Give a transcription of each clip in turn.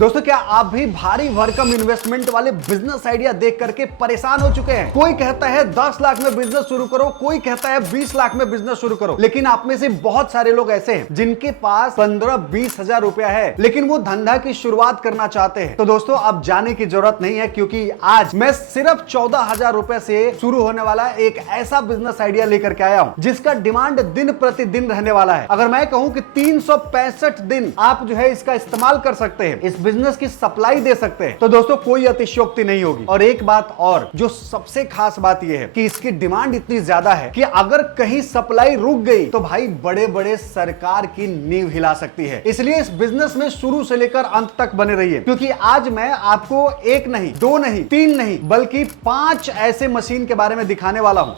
दोस्तों, क्या आप भी भारी भरकम इन्वेस्टमेंट वाले बिजनेस आइडिया देख करके परेशान हो चुके हैं? कोई कहता है 10 लाख में बिजनेस शुरू करो, कोई कहता है 20 लाख में बिजनेस शुरू करो, लेकिन आप में से बहुत सारे लोग ऐसे हैं जिनके पास 15-20 हजार रुपया है, लेकिन वो धंधा की शुरुआत करना चाहते हैं। तो दोस्तों, अब जाने की जरूरत नहीं है, क्योंकि आज मैं सिर्फ 14,000 रुपए से शुरू होने वाला एक ऐसा बिजनेस आइडिया लेकर के आया हूं जिसका डिमांड दिन प्रतिदिन रहने वाला है। अगर मैं कहूं कि 365 दिन आप जो है इसका इस्तेमाल कर सकते हैं, इस बिजनेस की सप्लाई दे सकते हैं, तो दोस्तों कोई अतिशयोक्ति नहीं होगी। और एक बात और जो सबसे खास बात यह है कि इसकी डिमांड इतनी ज्यादा है कि अगर कहीं सप्लाई रुक गई तो भाई बड़े बड़े सरकार की नींव हिला सकती है। इसलिए इस बिजनेस में शुरू से लेकर अंत तक बने रहिए, क्योंकि आज मैं आपको एक नहीं, दो नहीं, तीन नहीं, बल्कि 5 ऐसे मशीन के बारे में दिखाने वाला हूं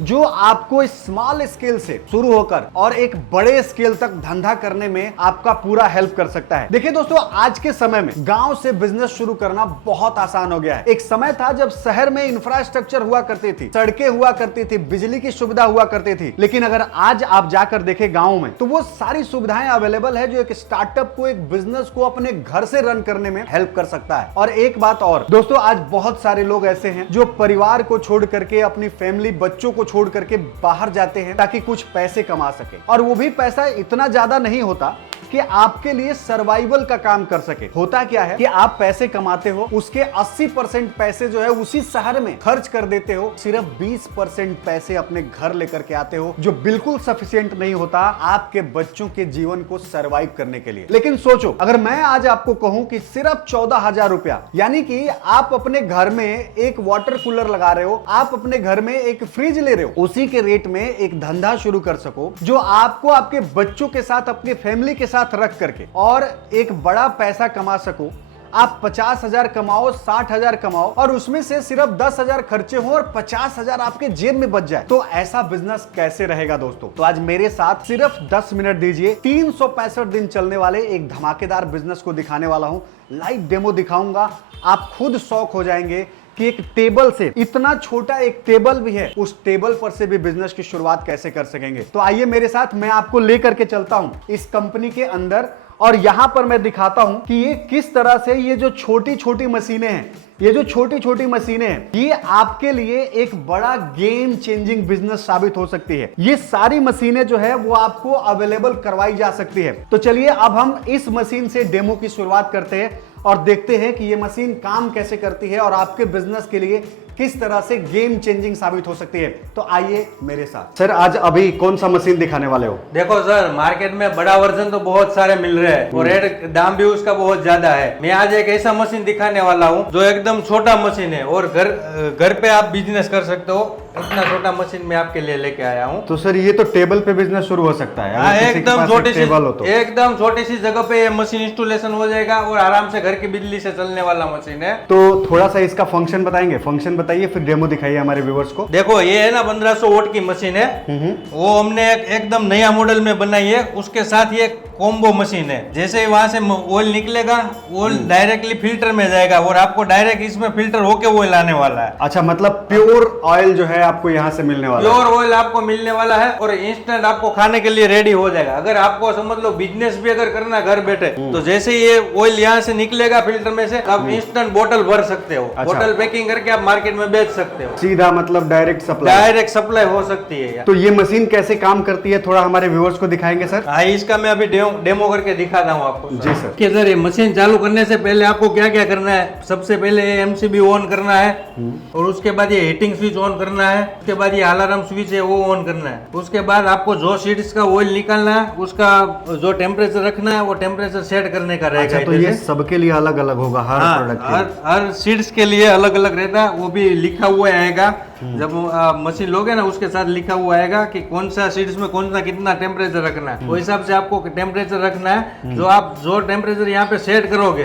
जो आपको स्मॉल स्केल से शुरू होकर और एक बड़े स्केल तक धंधा करने में आपका पूरा हेल्प कर सकता है। देखिए दोस्तों, आज के समय में गांव से बिजनेस शुरू करना बहुत आसान हो गया है। एक समय था जब शहर में इंफ्रास्ट्रक्चर हुआ करती थी, सड़कें हुआ करती थी, बिजली की सुविधा हुआ करती थी, लेकिन अगर आज आप जाकर देखें गांव में, तो वो सारी सुविधाएं अवेलेबल है जो एक स्टार्टअप को, एक बिजनेस को अपने घर से रन करने में हेल्प कर सकता है। और एक बात और दोस्तों, आज बहुत सारे लोग ऐसे हैं जो परिवार को छोड़ करके, अपनी फैमिली, बच्चों को छोड़ करके बाहर जाते हैं ताकि कुछ पैसे कमा सके, और वो भी पैसा इतना ज्यादा नहीं होता कि आपके लिए सर्वाइवल का काम कर सके। होता क्या है कि आप पैसे कमाते हो, उसके 80% पैसे जो है उसी शहर में खर्च कर देते हो, सिर्फ 20% पैसे अपने घर लेकर के आते हो, जो बिल्कुल सफिशिएंट नहीं होता आपके बच्चों के जीवन को सर्वाइव करने के लिए। लेकिन सोचो, अगर मैं आज आपको कहूं कि सिर्फ 14,000 रुपया, यानी कि आप अपने घर में एक वाटर कूलर लगा रहे हो, आप अपने घर में एक फ्रिज ले रहे हो, उसी के रेट में एक धंधा शुरू कर सको जो आपको आपके बच्चों के साथ, अपनी फैमिली के साथ रख करके और एक बड़ा पैसा कमा सको। आप 50,000 कमाओ, 60,000 कमाओ, और उसमें से सिर्फ 10,000 खर्चे हो और 50,000 आपके जेब में बच जाए, तो ऐसा बिजनेस कैसे रहेगा दोस्तों? तो आज मेरे साथ सिर्फ 10 मिनट दीजिए, 365 दिन चलने वाले एक धमाकेदार बिजनेस को दिखाने वाला हूं। लाइव डेमो दिखाऊंगा, आप खुद शॉक हो जाएंगे कि एक टेबल से, इतना छोटा एक टेबल भी है, उस टेबल पर से भी बिजनेस की शुरुआत कैसे कर सकेंगे। तो आइए मेरे साथ, मैं आपको लेकर के चलता हूं इस कंपनी के अंदर, और यहां पर मैं दिखाता हूं कि ये किस तरह से, ये जो छोटी छोटी मशीनें हैं, ये जो छोटी छोटी मशीनें हैं, ये आपके लिए एक बड़ा गेम चेंजिंग बिजनेस साबित हो सकती है। ये सारी मशीनें जो है वो आपको अवेलेबल करवाई जा सकती है। तो चलिए अब हम इस मशीन से डेमो की शुरुआत करते हैं और देखते हैं कि ये मशीन काम कैसे करती है और आपके बिजनेस के लिए किस तरह से गेम चेंजिंग साबित हो सकती है। तो आइए मेरे साथ। सर, आज अभी कौन सा मशीन दिखाने वाले हो? देखो सर, मार्केट में बड़ा वर्जन तो बहुत सारे मिल रहे हैं और रेट दाम भी उसका बहुत ज्यादा है। मैं आज एक ऐसा मशीन दिखाने वाला हूँ जो एकदम छोटा मशीन है और घर पे आप बिजनेस कर सकते हो। इतना छोटा मशीन मैं आपके लिए लेके आया हूँ। तो सर, ये तो टेबल पे बिजनेस शुरू हो सकता है। एकदम छोटी सी जगह पे ये मशीन इंस्टॉलेशन हो जाएगा और आराम से घर की बिजली से चलने वाला मशीन है। तो थोड़ा सा इसका फंक्शन बताएंगे, फंक्शन बताइए, फिर डेमो दिखाइए हमारे व्यूअर्स को। देखो, ये है ना 1500 वोट की मशीन है, वो हमने एकदम नया मॉडल में बनाई है। उसके साथ ये कॉम्बो मशीन है। जैसे ही वहां से ऑयल निकलेगा, ऑयल डायरेक्टली फिल्टर में जाएगा और आपको डायरेक्ट इसमें फिल्टर होके ऑयल आने वाला है। अच्छा, मतलब प्योर ऑयल जो है आपको यहाँ से मिलने वाला है। प्योर ऑयल आपको मिलने वाला है और इंस्टेंट आपको खाने के लिए रेडी हो जाएगा। अगर आपको समझ लो बिजनेस भी अगर करना घर बैठे, तो जैसे ये ऑयल यहाँ से निकलेगा फिल्टर में से, आप इंस्टेंट बोतल भर सकते हो। अच्छा। बोतल पैकिंग करके आप मार्केट में बेच सकते हो। सीधा मतलब डायरेक्ट सप्लाई हो सकती है। तो ये मशीन कैसे काम करती है, थोड़ा हमारे व्यूअर्स को दिखाएंगे सर? हाँ, इसका मैं अभी डेमो करके दिखाता हूँ आपको। जी सर। कि सर, ये मशीन चालू करने से पहले आपको क्या क्या करना है? सबसे पहले एमसीबी ऑन करना है और उसके बाद ये हीटिंग स्विच ऑन करना है। उसके बाद ये अलार्म स्विच है वो ऑन करना है। उसके बाद आपको जो सीड्स का ऑयल निकालना है, उसका जो टेम्परेचर रखना है वो टेम्परेचर सेट करने का रहेगा। अच्छा, तो ये सबके लिए अलग अलग होगा? हर सीड्स के लिए अलग अलग रहता है, वो भी लिखा हुआ आएगा। जब मशीन लोगे ना, उसके साथ लिखा हुआ आएगा कि कौन सा सीड्स में कौन सा कितना टेम्परेचर रखना है। वो हिसाब से आपको टेम्परेचर रखना है। जो टेम्परेचर यहाँ पे सेट करोगे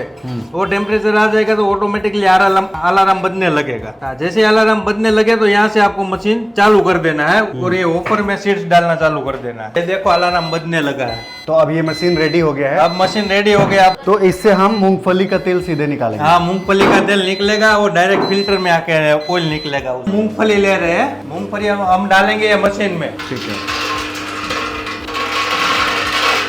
वो टेम्परेचर आ जाएगा तो ऑटोमेटिकली अलार्म बजने लगेगा। जैसे अलार्म बजने लगे तो यहाँ से आपको मशीन चालू कर देना है और ये ऊपर में सीड्स डालना चालू कर देना है। ये देखो, अलार्म बजने लगा है। तो अब ये मशीन रेडी हो गया है। अब मशीन रेडी हो गया। तो इससे हम मूंगफली का तेल सीधे निकालेंगे? हाँ, मूंगफली का तेल निकलेगा और डायरेक्ट फिल्टर में आके ऑयल निकलेगा। मूंगफली ले रहे हैं, मूंगफली हम डालेंगे ये मशीन में। ठीक है।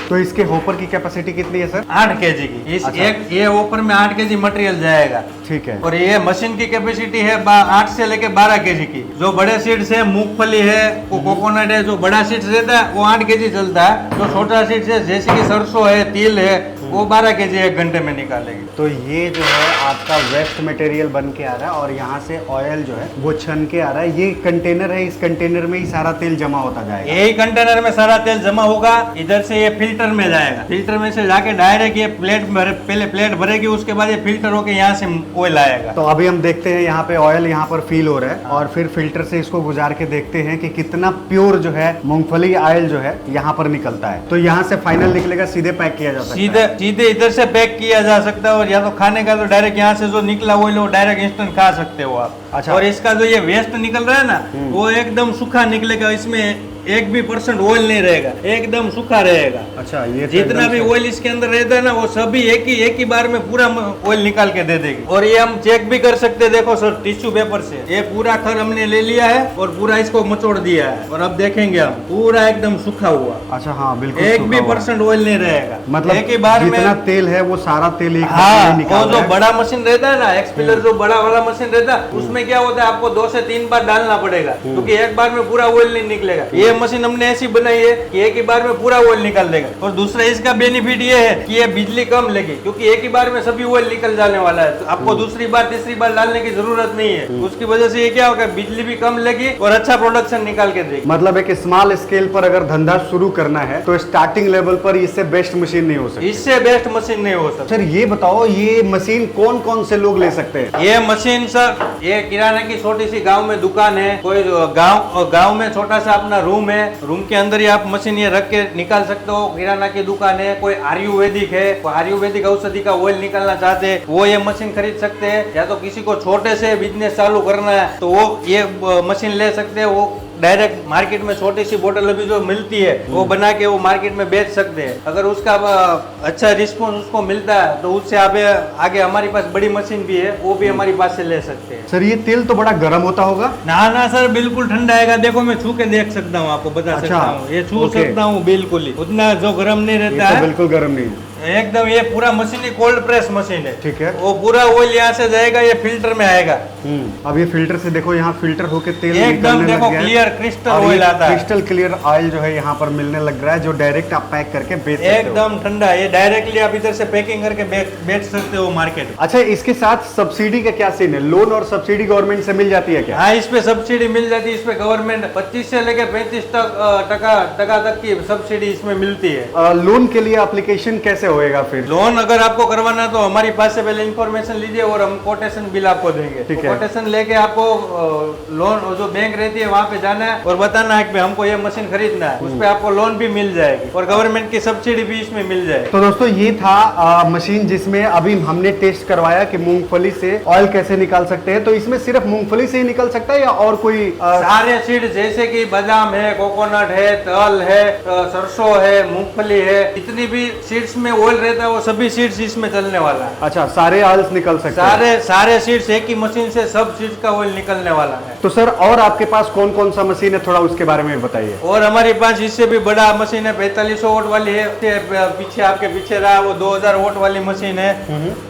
तो इसके होपर की कैपेसिटी कितनी है सर? 8 kg की। इस अच्छा। एक ये ऊपर में 8 kg मटेरियल जाएगा। ठीक है। और ये मशीन की कैपेसिटी है 8 से लेके 12 kg की। जो बड़े सीड्स है, मूंगफली है, कोकोनट है, जो बड़ा सीड्स रहता है वो 8 kg चलता है। जो छोटा सीड्स है जैसे कि सरसों है, तिल है, वो 12 kg 1 घंटे में निकालेगी। तो ये जो है आपका वेस्ट मटेरियल बन के आ रहा है और यहाँ से ऑयल जो है वो छन के आ रहा है। ये कंटेनर है, इस कंटेनर में ही सारा तेल जमा होता जाएगा। यही कंटेनर में सारा तेल जमा होगा। इधर से ये फिल्टर में जाएगा, फिल्टर में से जाके डायरेक्ट ये पहले प्लेट भरेगी, उसके बाद ये फिल्टर होके यहाँ से ऑयल आएगा। तो अभी हम देखते हैं यहाँ पे ऑयल यहाँ पर फील हो रहा है और फिर फिल्टर से इसको गुजार के देखते हैं कि कितना प्योर जो है मूंगफली ऑयल जो है यहाँ पर निकलता है। तो यहाँ से फाइनल निकलेगा, सीधे पैक किया जा सकता है। सीधे इधर से पैक किया जा सकता है। और या तो खाने का तो डायरेक्ट यहाँ से जो निकला ऑयल वो डायरेक्ट इंस्टेंट खा सकते हो आप। अच्छा। और इसका जो ये वेस्ट निकल रहा है ना, वो एकदम सूखा निकलेगा। इसमें 1% ऑयल नहीं रहेगा, एकदम सूखा रहेगा। अच्छा, ये तो जितना एकदम भी से- ऑयल इसके अंदर रहता है ना, वो सभी एक ही बार में पूरा ऑयल निकाल के दे देगी। और ये हम चेक भी कर सकते हैं। देखो सर, टिश्यू पेपर से ये पूरा खर हमने ले लिया है और पूरा इसको मचोड़ दिया है। और अब देखेंगे हम पूरा एकदम सूखा हुआ, अच्छा हाँ बिल्कुल, एक सूखा भी हुआ है। परसेंट ऑयल नहीं रहेगा। मतलब एक ही बार में जितना तेल है वो सारा तेल एक हाँ, बार में वो निकाल जो रहा है। बड़ा मशीन रहता है ना, एक्सपिलर जो बड़ा वाला मशीन रहता है, उसमें क्या होता है, आपको 2 से 3 बार डालना पड़ेगा, क्योंकि एक बार में पूरा ऑयल नहीं निकलेगा। ये मशीन हमने ऐसी बनाई है कि एक ही बार में पूरा ऑयल निकाल देगा। और दूसरा इसका बेनिफिट ये है कि ये बिजली कम लेगी, क्योंकि एक ही बार में सभी ऑयल निकल जाने वाला है। तो आपको दूसरी बार तीसरी बार डालने की जरूरत नहीं है। उसकी वजह से ये क्या होगा, बिजली भी कम लेगी और अच्छा प्रोडक्शन निकाल के देगी। मतलब एक स्मॉल स्केल पर अगर धंधा शुरू करना है तो स्टार्टिंग लेवल पर इससे बेस्ट मशीन नहीं हो सकती। इससे बेस्ट मशीन नहीं हो सकती। सर ये बताओ, ये मशीन कौन कौन से लोग ले सकते हैं? ये मशीन सर, ये किराने की छोटी सी गांव में दुकान है, कोई गांव में छोटा सा अपना रूम है, रूम के अंदर ही आप मशीन ये रख के निकाल सकते हो। किराना की दुकान है, कोई आयुर्वेदिक है, कोई आयुर्वेदिक औषधि का ऑयल निकालना चाहते हैं, वो ये मशीन खरीद सकते हैं। या तो किसी को छोटे से बिजनेस चालू करना है तो वो ये मशीन ले सकते हैं। वो डायरेक्ट मार्केट में छोटी सी बोतल अभी जो मिलती है वो बना के वो मार्केट में बेच सकते हैं। अगर उसका अच्छा रिस्पॉन्स उसको मिलता है तो उससे आप आगे हमारे पास बड़ी मशीन भी है, वो भी हमारी पास से ले सकते हैं। सर ये तेल तो बड़ा गर्म होता होगा। ना सर, बिल्कुल ठंडा आएगा। देखो मैं छू के देख सकता हूँ, आपको बता सकता हूँ, ये छू ओके। सकता हूँ बिल्कुल ही, उतना जो गर्म नहीं ये रहता तो है बिल्कुल गर्म नहीं है। एकदम। ये पूरा मशीन ही कोल्ड प्रेस मशीन है। ठीक है। वो पूरा ऑयल यहाँ से जाएगा, ये फिल्टर में आएगा। अब ये फिल्टर से देखो, यहाँ फिल्टर होके तेल एकदम निकलने देखो लग गया है। क्लियर क्रिस्टल और ये ऑयल आता है। क्रिस्टल क्लियर ऑयल जो है यहाँ पर मिलने लग रहा है, जो डायरेक्ट आप पैक करके बेच सकते हो। एकदम ठंडा, ये डायरेक्टली आप इधर से पैकिंग करके बेच सकते हो मार्केट। अच्छा, इसके साथ सब्सिडी का क्या सीन है? लोन और सब्सिडी गवर्नमेंट से मिल जाती है क्या? हाँ, इस पे सब्सिडी मिल जाती है। इस पे गवर्नमेंट 25 से लेकर 35 टका तक की सब्सिडी इसमें मिलती है। लोन के लिए एप्लीकेशन कैसे होएगा फिर? लोन अगर आपको करवाना है तो हमारी पास से पहले इन्फॉर्मेशन लीजिए और हम कोटेशन बिल आपको देंगे। ठीक है। कोटेशन लेके आपको लोन जो बैंक रहती है वहाँ पे जाना है और बताना है कि हमको ये मशीन खरीदना है, उस पे आपको लोन भी मिल जाएगी और गवर्नमेंट की सब्सिडी भी इसमें मिल जाएगी। तो दोस्तों ये था मशीन जिसमें अभी हमने टेस्ट करवाया कि मूंगफली से ऑयल कैसे निकाल सकते हैं। तो इसमें सिर्फ मूंगफली से ही निकल सकता है या और कोई सारे सीड जैसे कि बादाम है, कोकोनट है, तल है, सरसों है, मूंगफली है, जितनी भी सीड्स में ऑयल रहता है वो सभी सीड्स इसमें चलने वाला है। अच्छा, सारे ऑयल्स निकल सकते हैं? सारे सीड्स एक ही मशीन से सब सीड्स का ऑयल निकलने वाला है। तो सर और आपके पास कौन कौन सा मशीन है, थोड़ा उसके बारे में बताइए। और हमारे पास इससे भी बड़ा मशीन है, 4500 वोट वाली है। पीछे आपके पीछे रहा वो 2000 वोट वाली मशीन है।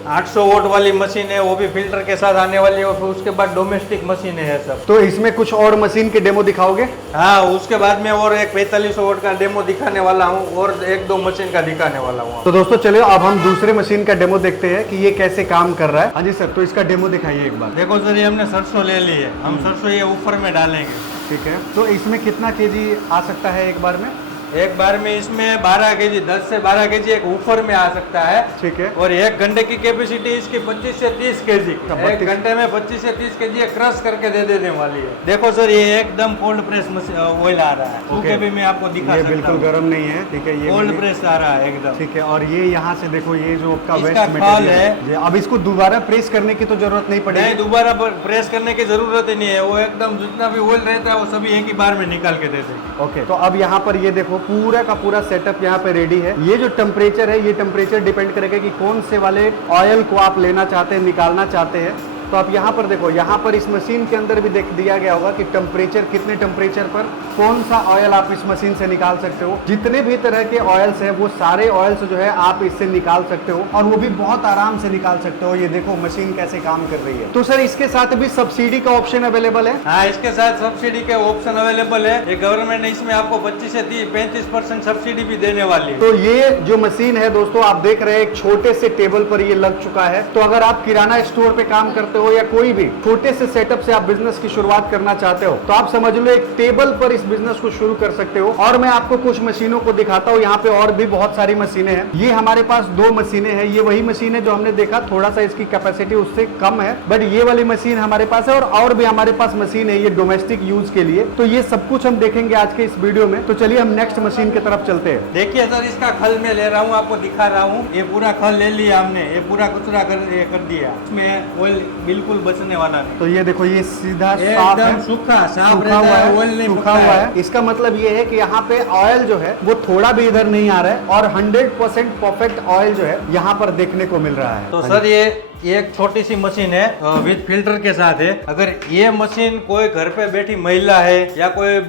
800 वोट वाली मशीन है, वो भी फिल्टर के साथ आने वाली है। और फिर उसके बाद डोमेस्टिक मशीन है सब। तो इसमें कुछ और मशीन के डेमो दिखाओगे? हाँ, उसके बाद में और एक 4500 वोट का डेमो दिखाने वाला हूँ और 1-2 मशीन का दिखाने वाला हूँ। तो दोस्तों चलिए अब हम दूसरे मशीन का डेमो देखते हैं कि ये कैसे काम कर रहा है। हाँ जी सर, तो इसका डेमो दिखाइए एक बार। देखो सर, ये हमने सरसों ले ली है, हम सरसों ये ऊपर में डालेंगे। ठीक है, तो इसमें कितना केजी आ सकता है एक बार में? एक बार में इसमें 12 केजी, 10 से 12 केजी एक ऊपर में आ सकता है। ठीक है। और 1 घंटे की कैपेसिटी इसकी 25 से 30 केजी। 1 घंटे में 25 से 30 केजी क्रश करके दे देने वाली है। देखो सर, ये एकदम कोल्ड प्रेस ऑयल आ रहा है। सूखे भी मैं आपको दिखा ये सकता बिल्कुल हूँ। गर्म नहीं है। ठीक है, ये कोल्ड प्रेस आ रहा है एकदम। ठीक है। और ये यहाँ से देखो, ये जो आपका इसका वेस्ट खाल मटेरियल है। है, अब इसको दोबारा प्रेस करने की तो जरूरत नहीं नहीं, पड़ेगी। दोबारा प्रेस करने की जरूरत ही नहीं है। वो एकदम जितना भी ऑयल रहता है वो सभी एक ही बार में निकाल के दे देगी। ओके, तो अब यहाँ पर ये देखो पूरा का पूरा सेटअप यहाँ पे रेडी है। ये जो टेम्परेचर है, ये टेम्परेचर डिपेंड करेगा कि कौन से वाले ऑयल को आप लेना चाहते हैं, निकालना चाहते हैं। तो आप यहाँ पर देखो, यहाँ पर इस मशीन के अंदर भी देख दिया गया होगा कि टेम्परेचर, कितने टेम्परेचर पर कौन सा ऑयल आप इस मशीन से निकाल सकते हो। जितने भी तरह के ऑयल्स है वो सारे ऑयल्स जो है आप इससे निकाल सकते हो, और वो भी बहुत आराम से निकाल सकते हो। ये देखो मशीन कैसे काम कर रही है। तो सर इसके साथ भी सब्सिडी का ऑप्शन अवेलेबल है? हाँ, इसके साथ सब्सिडी के ऑप्शन अवेलेबल है। ये गवर्नमेंट ने इसमें आपको 25 से 35% सब्सिडी भी देने वाली है। तो ये जो मशीन है दोस्तों, आप देख रहे हैं एक छोटे से टेबल पर ये लग चुका है। तो अगर आप किराना स्टोर पे काम करते हो या कोई भी छोटे से सेटअप से आप बिजनेस की शुरुआत करना चाहते हो, तो आप समझ लो एक टेबल पर इस बिजनेस को शुरू कर सकते हो। और मैं आपको कुछ मशीनों को दिखाता हूँ, यहाँ पे और भी बहुत सारी मशीनें हैं। ये हमारे पास 2 मशीनें हैं। ये वही मशीन है जो हमने देखा, थोड़ा सा इसकी कैपेसिटी उससे कम है, बट ये वाली मशीन हमारे पास है। और भी हमारे पास मशीन है ये डोमेस्टिक यूज के लिए। तो ये सब कुछ हम देखेंगे आज के इस वीडियो में। तो चलिए हम नेक्स्ट मशीन की तरफ चलते हैं। देखिए सर, इसका खल मैं ले रहा हूँ, आपको दिखा रहा हूँ। ये पूरा खल ले लिया हमने, ये पूरा कचरा कर दिया। इसमें ऑयल बिल्कुल बचने वाला नहीं। तो ये देखो, ये सीधा साफ है, सूखा साफ सूखा रहता हुआ है, है, ऑयल नहीं सूखा पकता हुआ है। है। इसका मतलब ये है कि यहाँ पे ऑयल जो है वो थोड़ा भी इधर नहीं आ रहा है, और 100% परफेक्ट ऑयल जो है यहाँ पर देखने को मिल रहा है। तो सर ये एक छोटी सी मशीन है विद फिल्टर के साथ है। अगर ये मशीन कोई घर पे बैठी महिला है या कोई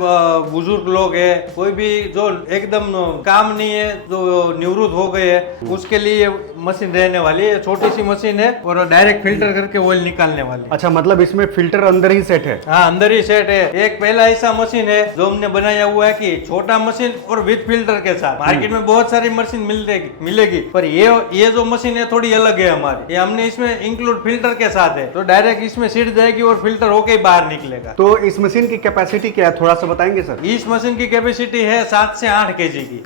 बुजुर्ग लोग है, कोई भी जो एकदम काम नहीं है, जो निवृत्त हो गए है, उसके लिए ये मशीन रहने वाली है। छोटी सी मशीन है और डायरेक्ट फिल्टर करके ऑयल निकालने वाली है। अच्छा, मतलब इसमें फिल्टर अंदर ही सेट है? हाँ, अंदर ही सेट है। एक पहला ऐसा मशीन है जो हमने बनाया हुआ है कि छोटा मशीन और विद फिल्टर के साथ। मार्केट में बहुत सारी मशीन मिलेगी, पर ये जो मशीन है थोड़ी अलग है हमारी। ये हमने इसमें इंक्लूड फिल्टर के साथ है, तो डायरेक्ट इसमें सीट जाएगी और फिल्टर होके ही बाहर निकलेगा। तो इस मशीन की कैपेसिटी क्या है, थोड़ा सा बताएंगे सर? इस मशीन की कैपेसिटी है 7 से 8 केजी की।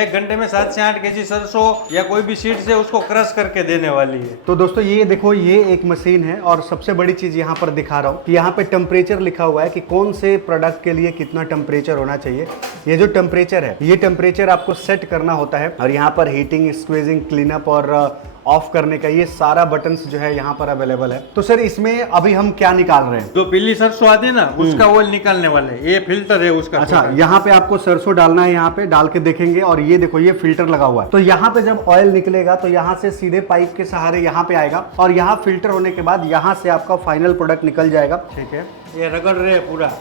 एक घंटे में 7 से 8 केजी सरसों या कोई भी सीड से उसको क्रश करके देने वाली है। तो दोस्तों ये देखो, ये एक मशीन है, और सबसे बड़ी चीज यहाँ पर दिखा रहा हूँ कि यहाँ पे टेम्परेचर लिखा हुआ है कि कौन से प्रोडक्ट के लिए कितना टेम्परेचर होना चाहिए। ये जो टेम्परेचर है, ये टेम्परेचर आपको सेट करना होता है, और यहाँ पर हीटिंग, स्क्वीजिंग, क्लीन अप और ऑफ करने का ये सारा बटन्स जो है यहाँ पर अवेलेबल है। तो सर इसमें अभी हम क्या निकाल रहे हैं? जो पीली सरसों आती है ना, उसका ऑयल निकालने वाले, ये फिल्टर है उसका। अच्छा, यहाँ पे आपको सरसों डालना है, यहाँ पे डाल के देखेंगे, और ये देखो ये फिल्टर लगा हुआ है। तो यहाँ पे जब ऑयल निकलेगा तो यहाँ से सीधे पाइप के सहारे यहाँ पे आएगा, और यहाँ फिल्टर होने के बाद यहाँ से आपका फाइनल प्रोडक्ट निकल जाएगा। ठीक है, ये रगड़ रहे पूरा।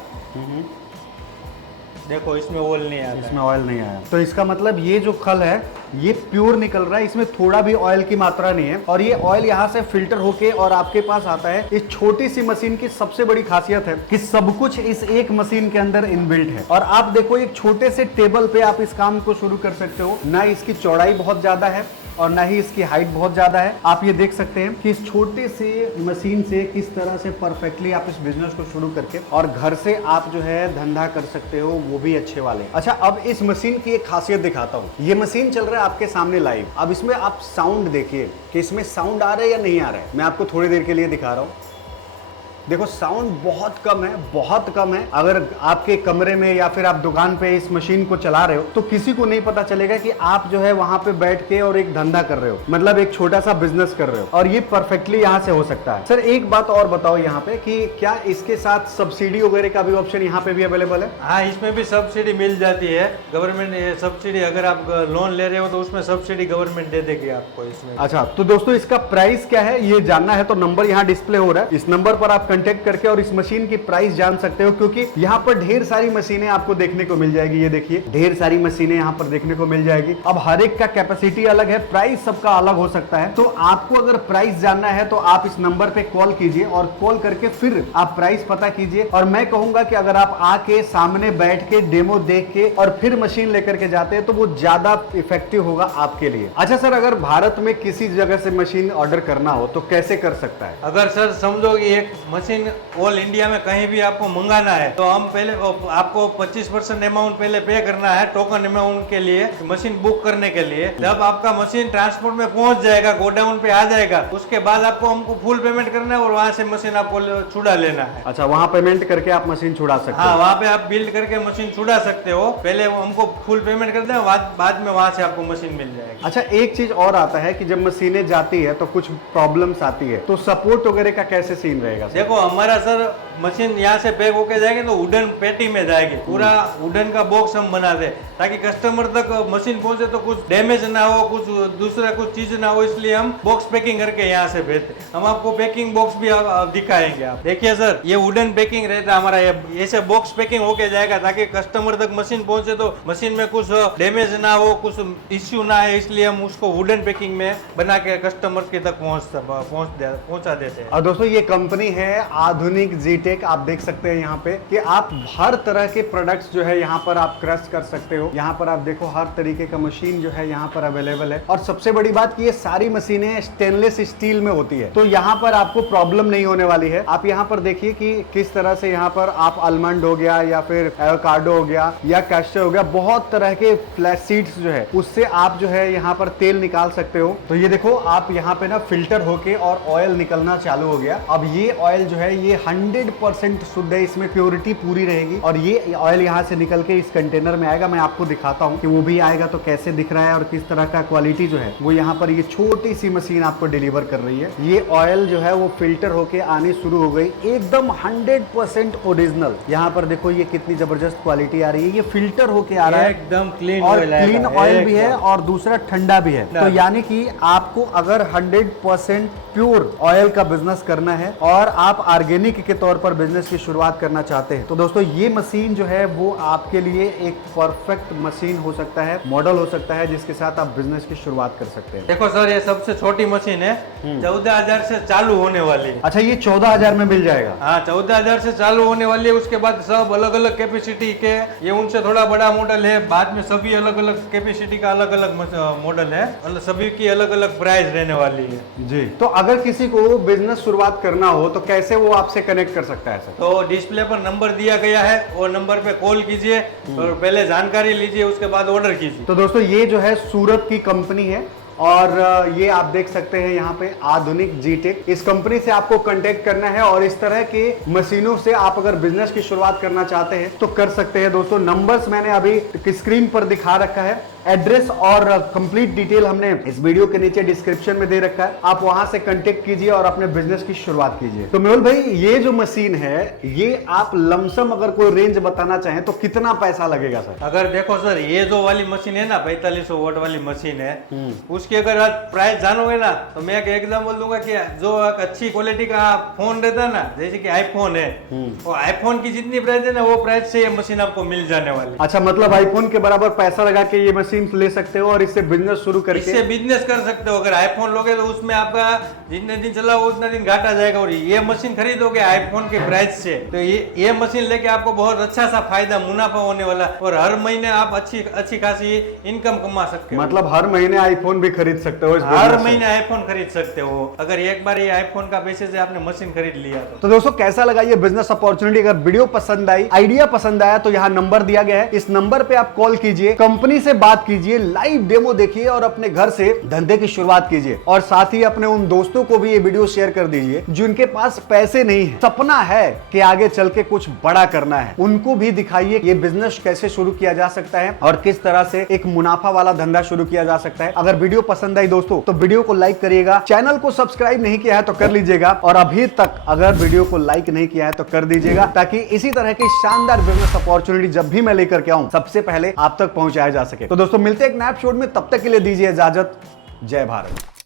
देखो इसमें ऑयल नहीं आया, इसमें ऑयल नहीं आया। तो इसका मतलब ये जो खल है ये प्योर निकल रहा है, इसमें थोड़ा भी ऑयल की मात्रा नहीं है, और ये ऑयल यहाँ से फिल्टर होके और आपके पास आता है। इस छोटी सी मशीन की सबसे बड़ी खासियत है कि सब कुछ इस एक मशीन के अंदर इनबिल्ट है। और आप देखो, एक छोटे से टेबल पे आप इस काम को शुरू कर सकते हो। ना इसकी चौड़ाई बहुत ज्यादा है और ना ही इसकी हाइट बहुत ज्यादा है। आप ये देख सकते हैं कि इस छोटे से मशीन से किस तरह से परफेक्टली आप इस बिजनेस को शुरू करके और घर से आप जो है धंधा कर सकते हो, वो भी अच्छे वाले। अच्छा, अब इस मशीन की एक खासियत दिखाता हूँ। ये मशीन चल रहा है आपके सामने लाइव। अब इसमें आप साउंड देखिए कि इसमें साउंड आ रहा है या नहीं आ रहा है। मैं आपको थोड़ी देर के लिए दिखा रहा हूँ। देखो साउंड बहुत कम है, बहुत कम है। अगर आपके कमरे में या फिर आप दुकान पे इस मशीन को चला रहे हो तो किसी को नहीं पता चलेगा कि आप जो है वहां पे बैठ के और एक धंधा कर रहे हो, मतलब एक छोटा सा बिजनेस कर रहे हो, और ये परफेक्टली यहाँ से हो सकता है। सर एक बात और बताओ यहाँ पे कि क्या इसके साथ सब्सिडी वगैरह का भी ऑप्शन यहाँ पे भी अवेलेबल है? हाँ, इसमें भी सब्सिडी मिल जाती है। गवर्नमेंट ये सब्सिडी, अगर आप लोन ले रहे हो तो उसमें सब्सिडी गवर्नमेंट दे देगी आपको इसमें। अच्छा, तो दोस्तों इसका प्राइस क्या है ये जानना है तो नंबर यहाँ डिस्प्ले हो रहा है। इस नंबर पर आप कांटेक्ट करके और इस मशीन की प्राइस जान सकते हो, क्योंकि यहाँ पर ढेर सारी मशीनें आपको देखने को मिल जाएगी। ये देखिए ढेर सारी मशीनें यहाँ पर देखने को मिल जाएगी। अब हर एक का कैपेसिटी अलग है, प्राइस सबका अलग हो सकता है। तो आपको अगर प्राइस जानना है तो आप इस नंबर पे कॉल कीजिए और कॉल करके फिर आप प्राइस पता कीजिए। और मैं कहूंगा कि अगर आप आके सामने बैठ के डेमो देख के और फिर मशीन लेकर के जाते हैं तो वो ज्यादा इफेक्टिव होगा आपके लिए। अच्छा सर, अगर भारत में किसी जगह से मशीन ऑर्डर करना हो तो कैसे कर सकता है? अगर सर समझो कि एक मशीन ऑल इंडिया में कहीं भी आपको मंगाना है तो हम पहले आपको 25% अमाउंट पहले पे करना है, टोकन अमाउंट के लिए, मशीन बुक करने के लिए। जब आपका मशीन ट्रांसपोर्ट में पहुंच जाएगा, गोडाउन पे आ जाएगा, उसके बाद आपको हमको फुल पेमेंट करना है और वहां से मशीन आपको छुड़ा लेना है। अच्छा, वहां पेमेंट करके आप मशीन छुड़ा सकते हो? हाँ, वहाँ पे आप बिल्ड करके मशीन छुड़ा सकते हो। पहले हमको फुल पेमेंट कर दें, बाद में वहां से आपको मशीन मिल जाएगी। अच्छा, एक चीज और आता है कि जब मशीनें जाती है तो कुछ प्रॉब्लम्स आती है, तो सपोर्ट वगैरह का कैसे सीन रहेगा? देखो देखो हमारा सर मशीन यहाँ से पैक होके जाएगी तो वुडन पेटी में जाएगी, पूरा वुडन का बॉक्स हम बना दे ताकि कस्टमर तक मशीन पहुंचे तो कुछ डैमेज ना हो, कुछ दूसरा कुछ चीज ना हो, इसलिए हम बॉक्स पैकिंग करके यहाँ से भेजते। हम आपको पैकिंग बॉक्स भी दिखाएंगे। आप देखिए सर, ये वुडन पैकिंग रहता है हमारा, ये ऐसे बॉक्स पैकिंग होके जाएगा ताकि कस्टमर तक मशीन पहुंचे तो मशीन में कुछ डैमेज ना हो, कुछ इश्यू ना है, इसलिए हम उसको वुडन पैकिंग में बना के कस्टमर के तक पहुंचा देते हैं। और दोस्तों ये कंपनी है आधुनिक जीटेक। आप देख सकते हैं यहाँ पे कि आप हर तरह के प्रोडक्ट्स जो है यहाँ पर आप क्रश कर सकते हो। यहाँ पर आप देखो हर तरीके का मशीन जो है यहाँ पर अवेलेबल है। और सबसे बड़ी बात कि ये सारी मशीनें स्टेनलेस स्टील में होती है, तो यहाँ पर आपको प्रॉब्लम नहीं होने वाली है। आप यहाँ पर देखिए कि किस तरह से यहाँ पर आप आलमंड हो गया या फिर एवोकाडो हो गया या कैस्टर हो गया, बहुत तरह के फ्लैश सीड्स जो है उससे आप जो है यहाँ पर तेल निकाल सकते हो। तो ये देखो आप यहाँ पे ना फिल्टर होके और ऑयल निकलना चालू हो गया। अब ये ऑयल जो है ये 100% शुद्ध है, इसमें प्योरिटी पूरी रहेगी। और ये ऑयल यहाँ से निकल के इस कंटेनर में आएगा। मैं आपको दिखाता हूँ कि वो भी आएगा तो कैसे दिख रहा है और किस तरह का क्वालिटी जो है वो यहाँ पर ये छोटी सी मशीन आपको डिलीवर कर रही है। ये ऑयल जो है वो फिल्टर होके आनी शुरू हो गई, एकदम 100% ओरिजिनल। यहाँ पर देखो ये कितनी जबरदस्त क्वालिटी आ रही है, ये फिल्टर होके आ रहा है एकदम क्लीन और क्लीन ऑयल भी है और दूसरा ठंडा भी है। तो यानी कि आपको अगर 100% प्योर ऑयल का बिजनेस करना है और आप ऑर्गेनिक के तौर पर बिजनेस की शुरुआत करना चाहते हैं तो दोस्तों ये मशीन जो है वो आपके लिए एक परफेक्ट मशीन हो सकता है, मॉडल हो सकता है जिसके साथ आप बिजनेस की शुरुआत कर सकते हैं। देखो सर, ये सबसे छोटी मशीन है, 14,000 से चालू होने वाली है। अच्छा, ये 14,000 में मिल जाएगा? हाँ, 14,000 से चालू होने वाली है। उसके बाद सब अलग अलग कैपेसिटी के, ये उनसे थोड़ा बड़ा मॉडल है। बाद में सभी अलग अलग कैपेसिटी का अलग अलग मॉडल है, सभी की अलग अलग प्राइस रहने वाली है जी। तो अगर किसी को बिजनेस शुरुआत करना हो तो कैसे वो आपसे कनेक्ट कर सकता है सर? तो डिस्प्ले पर नंबर दिया गया है, वो नंबर पे कॉल कीजिए और पहले जानकारी लीजिए, उसके बाद ऑर्डर कीजिए। तो दोस्तों ये जो है सूरत की कंपनी है और ये आप देख सकते हैं यहाँ पे आधुनिक जीटेक। इस कंपनी से आपको कांटेक्ट करना है और इस तरह के मशीनों से आप अगर बिजनेस की शुरुआत करना चाहते हैं तो कर सकते हैं। दोस्तों नंबर्स मैंने अभी स्क्रीन पर दिखा रखा है, एड्रेस और कंप्लीट डिटेल हमने इस वीडियो के नीचे डिस्क्रिप्शन में दे रखा है। आप वहां से कांटेक्ट कीजिए और अपने बिजनेस की शुरुआत कीजिए। तो मेहुल भाई, ये जो मशीन है ये आप लमसम अगर कोई रेंज बताना चाहें तो कितना पैसा लगेगा सर? अगर देखो सर, ये जो वाली मशीन है ना 4500 वोट वाली मशीन है, उसकी अगर आप प्राइस जानोगे ना तो मैं एक एग्जाम्पल दूंगा कि जो एक अच्छी क्वालिटी का फोन रहता है ना, जैसे कि आईफोन है, वो आईफोन की जितनी प्राइस है ना वो प्राइस से ये मशीन आपको मिल जाने वाली। अच्छा, मतलब आईफोन के बराबर पैसा लगा के ये मशीन ले सकते हो और इससे बिजनेस शुरू करके इससे बिजनेस कर सकते हो। अगर आईफोन लोगे तो उसमें आपका जितने दिन चलाओ उतना दिन घाटा जाएगा, और ये मशीन खरीदोगे आईफोन के प्राइस से तो ये मशीन लेके आपको बहुत अच्छा सा फायदा मुनाफा होने वाला, और हर महीने आप अच्छी खासी इनकम कमा सकते हो। मतलब हर महीने आईफोन भी खरीद सकते हो? हर महीने आईफोन खरीद सकते हो अगर एक बार ये आईफोन का पैसे से आपने मशीन खरीद लिया तो। दोस्तों कैसा लगा ये बिजनेस अपॉर्चुनिटी? अगर वीडियो पसंद आई, आइडिया पसंद आया तो यहाँ नंबर दिया गया है, इस नंबर पे आप कॉल कीजिए, कंपनी से बात कीजिए, लाइव डेमो देखिए और अपने घर से धंधे की शुरुआत कीजिए। और साथ ही अपने उन दोस्तों को भी ये वीडियो शेयर कर दीजिए जिनके पास पैसे नहीं है, सपना है कि आगे चल के कुछ बड़ा करना है, उनको भी दिखाइए ये बिजनेस कैसे शुरू किया जा सकता है और किस तरह से एक मुनाफा वाला धंधा शुरू किया जा सकता है। अगर वीडियो पसंद आई दोस्तों तो वीडियो को लाइक करिएगा, चैनल को सब्सक्राइब नहीं किया है तो कर लीजिएगा, और अभी तक अगर वीडियो को लाइक नहीं किया है तो कर दीजिएगा, ताकि इसी तरह की शानदार बिजनेस अपॉर्चुनिटी जब भी मैं लेकर के आऊं सबसे पहले आप तक पहुंचाया जा सके। तो दोस्तों मिलते हैं एक नए एपिसोड में, तब तक के लिए दीजिए इजाजत। जय भारत।